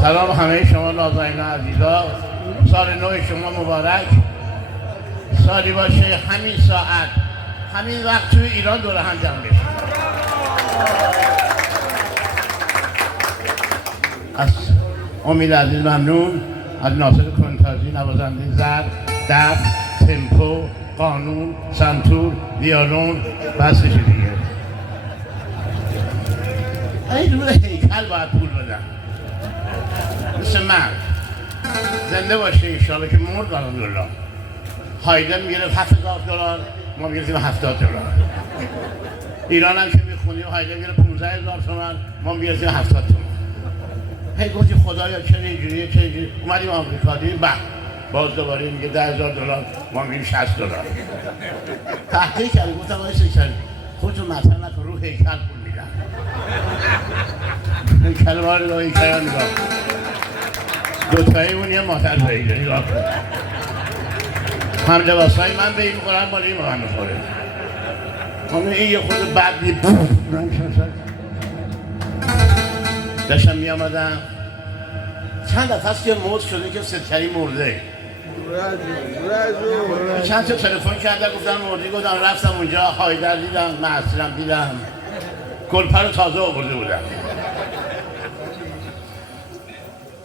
سلام همه شما نازنین عزیزا، سال نو شما مبارک. سالی باشه همین ساعت همین وقت توی ایران دور هم جمع بشیم. از امید عزیز ممنون، از ناصر کنتازی نوازنده زرد، دف، تمپو، قانون، سنتور، ویولون، بسش دیگه. این روی هیکل باید پول بدن مثل مرد زنده باشه انشاءالله که مرد الحمدلله. هایدن میگرفت $7,000، ما میگرفتیم $70,000. ایران هم که میخونیم هایدن میگرفت $15,000 تومان، ما میگرفتیم $70,000. هی گفتیم خدایا چرا اینجوریه چرا اینجوریه. اومدیم آمریکا دیدیم باز دوباره میگه $10,000، ما میگیم $60. تحقیق کردیم گفتم آقای سیستانی خودتون مطرح نکن، رو هیکل پول میدن. هیکل ما رو هیکل ها نگاه دوتایی اون یه مادر باییده نگاه کن. هم لباسای من به این میخورن بالا این به من میخوره. همه این یه خود بد دید داشتم می آمدم چند دفعه است که موت شده که ستکری مرده. چند تا تلفن کردن گفتن مردی، گفتم رفتم اونجا هایدر دیدم، معصرم دیدم، گلپر رو تازه آورده بودم.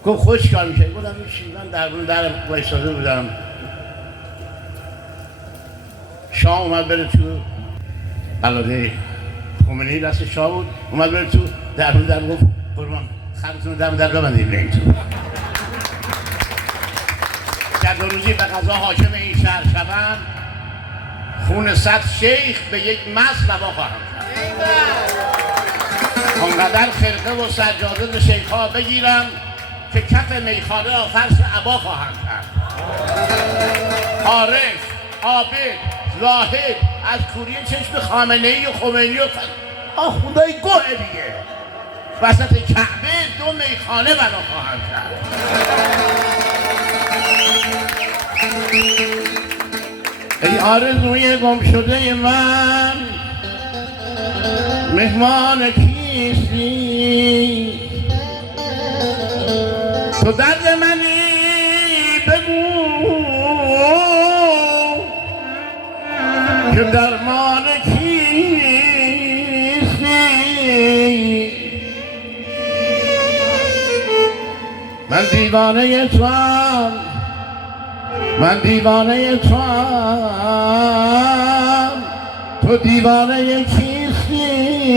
گفت خوش کار میشه. گفتم این شیون در وایستاده بودم. شاه اومد بره تو قلاده خمینی، دست شاه بود، اومد بره تو در گفت قربان خرتون در ببندید بریم تو. در 2 روزی به قضا حاکم این شهر شوم، خون 100 شیخ به یک مست روا خواهم کرد. آنقدر خرقه و سجاده شیخ ها بگیرم که کف میخانه را فرش عبا خواهم کرد. عارف، عابد، زاهد از کوری چشم خامنه‌ای و خمینی و خدای گوه دیگه وسط کعبه 2 میخانه بنا خواهم کرد. ای آرزوی گم شده من، مهمان کیستی؟ تو درد منی بگو که درمان کیستی؟ من دیوانه توام، من دیوانه توام، تو دیوانه کیستی؟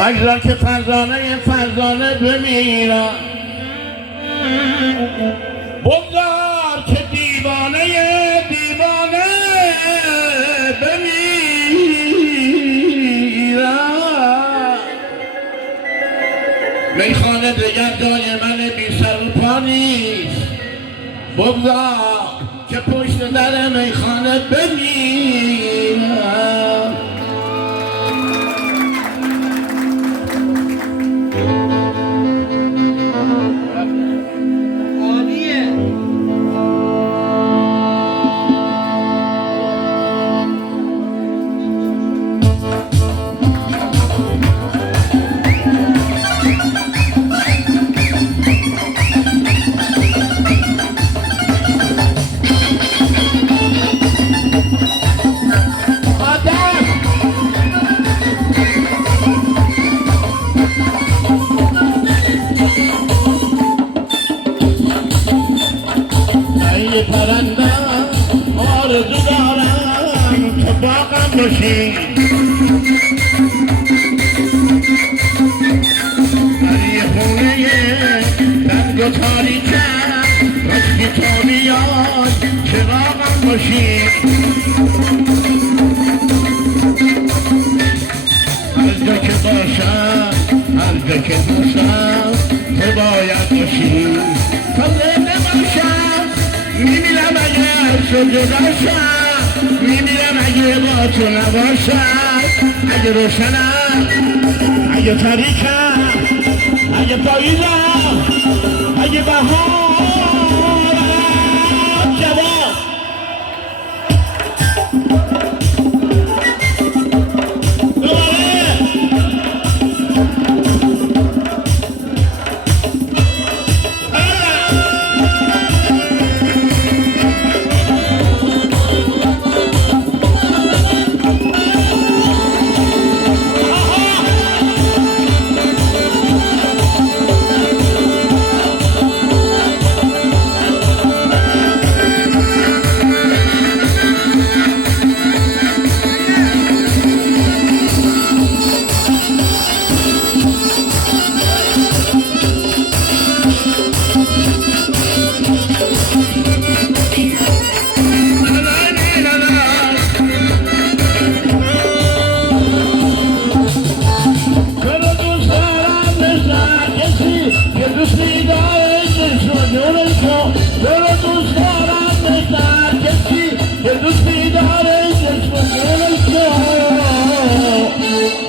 مگذار که فرزانه بمیرم، بگذار که دیوانه بمیرم. میخانه دیگر جای من بی سر و پا نیست، بگذار که پشت در میخانه بمیرم. پرندم آرزو دارم تو باغم باشی، در یه خونه تنگ و تاریکم وقتی تو بیاد چراغم باشی. هر جا که باشم تو باید باشی. تا زنده باشم میمیرم اگر تو جداشم، میمیرم اگه با تو نباشم. اگه روشنم اگه تاریکم اگه پاییزم اگه بهارم جوان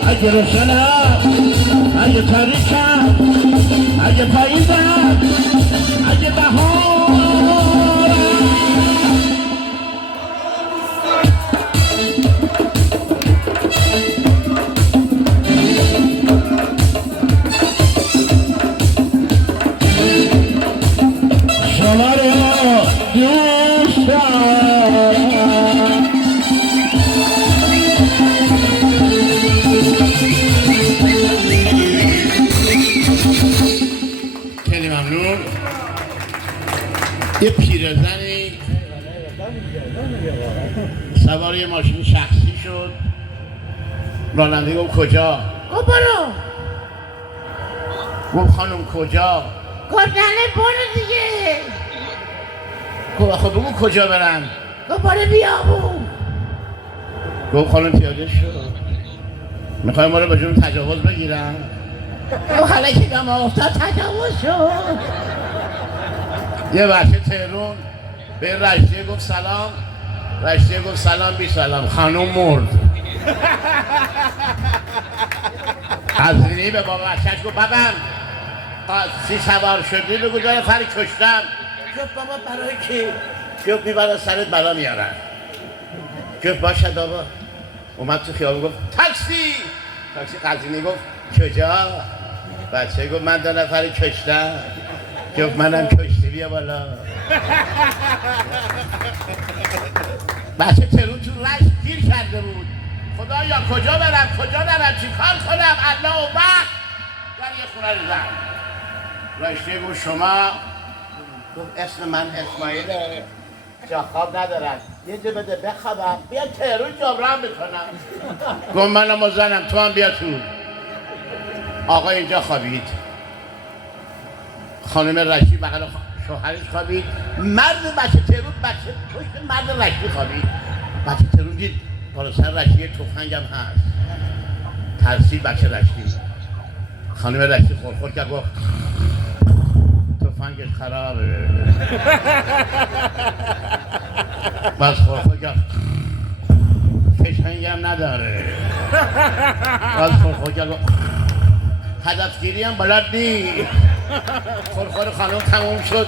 اگه روشنم اگه تاریکم اگه پاییزم اگه بهارم شما رو دوست دارم یه پیرزنی سوار یه ماشین شخصی شد. راننده گفت کجا؟ گفت برو. گفت خانم کجا؟ گفت ننه برو دیگه. گفت خب بگو کجا برم؟ گفت برو بیابون. گفت خانم پیاده شد میخوای ما رو به جون تجاوز بگیرم؟ گفت حالا که به ما افتاد تجاوز شد. یه بچه تهرون به رشتیه گفت سلام. رشتیه گفت سلام بی سلام خانوم مرد. قزوینی به بابا بچهش گفت بابا سی سوار شدی بگو داره فری کشتم. گفت بابا برای کی؟ گفت میبرن سرت بلا میارن. گفت باشه بابا. اومد تو خیابون گفت تاکسی. تاکسی قزوینی گفت کجا؟ بچه گفت من 2 نفری کشتم. گفت منم کشتی بیا بالا. بچه ترون تو رشت گیر کرده بود. خدایا کجا برم کجا نرم چی کار کنم الله و وقت در یه خونه رو زن. رشتی گفت شما؟ گفت اسم من اسماعیله جا خواب ندارم یه جا بده بخوابم بیا ترون جبران میکنم. گفت منم و زنم تو هم بیا تو. آقا اینجا خوابید. خانم رشتی بغل شوهرش خوابید. مرد بچه ترون بچه پشت مرد رشتی خوابید. بچه ترون دید بالا سر رشتی تفنگ هم هست. ترسید بچه رشتی. خانم رشتی خورخور کرد گفت تفنگش خرابه. بس خورخور کرد فشنگی هم نداره. بس خورخور کرد هدفگیری هم بلد نیست. خورخور خانم تموم شد.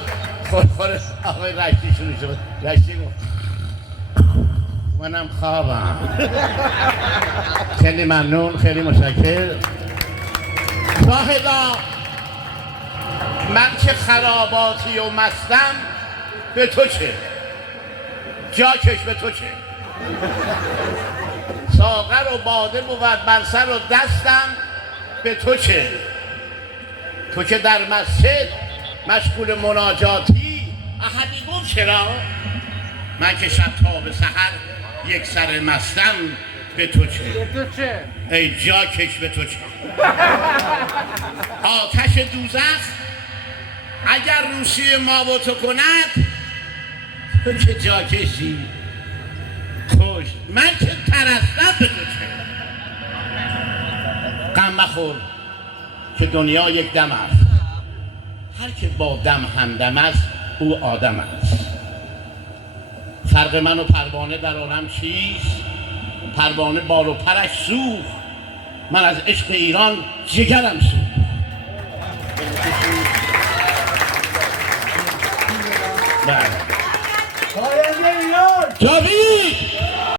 خورخور آقای رشتی شروع شد. رشتی گفت منم خوابم. خیلی ممنون خیلی متشکرم. شاهدا من که خراباتی و مستم به تو چه؟ جاکش به تو چه؟ ساغر و باده بود بر سر و دستم به تو چه؟ تو که در مسجد مشغول مناجاتی احدی گفت چرا؟ من که شب تا به سحر یک سر مستم به تو چه؟ به تو چه؟ ای جاکش به تو چه؟ آتش دوزخ اگر روسی ما و تو کند تو که جاکشی خوش من که ترستم به تو چه؟ غم مخور که دنیا یک دم است. هر که با دم همدم است او آدم است. فرق من و پروانه در عالم چیست؟ پروانه بال و پرش سوخت. من از عشق ایران جگرم سوخت. بله پاینده ایران جاوید